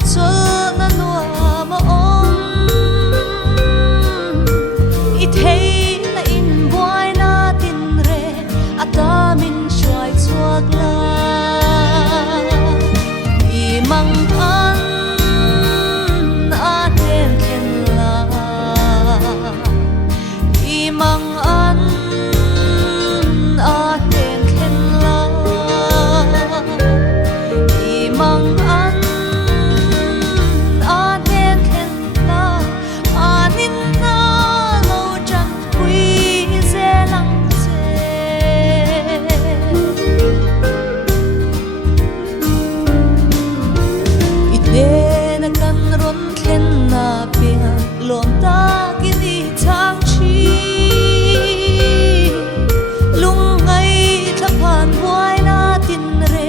chul na nuwa ma om I thei na in buai na tin re ata min shuai chuak la I mang an a ten khen la I mang an a ten khen la I mang an lom ta kini thang chi lung ngai thapan buai na tin re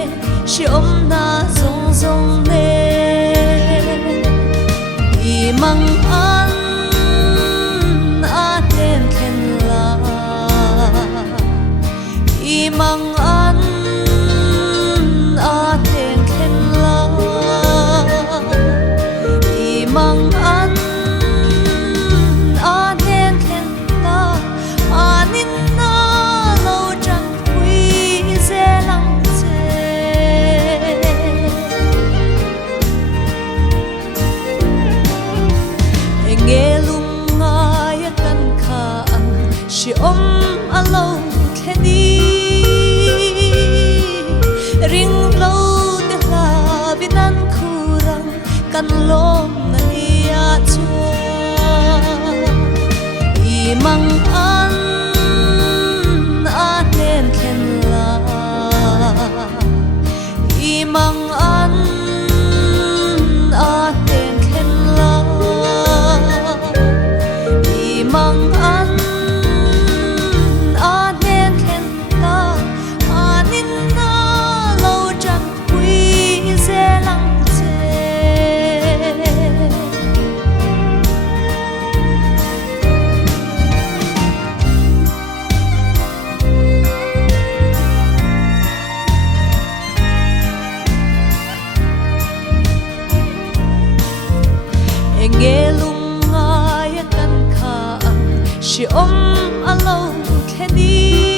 shi om na zong zong ne I mang an a ten khen la I mang an a ten khen la I mang an nghe lung ngai kan kha ang shi om alo theni ring lo te la binan khurang kan lom na nia chua I mang an a ten khen la I mang an a ten khen la mang an a nên khen ta a nín na lâu chẳng quý dễ lăng nghe lung ngai kan kha shi om alo theni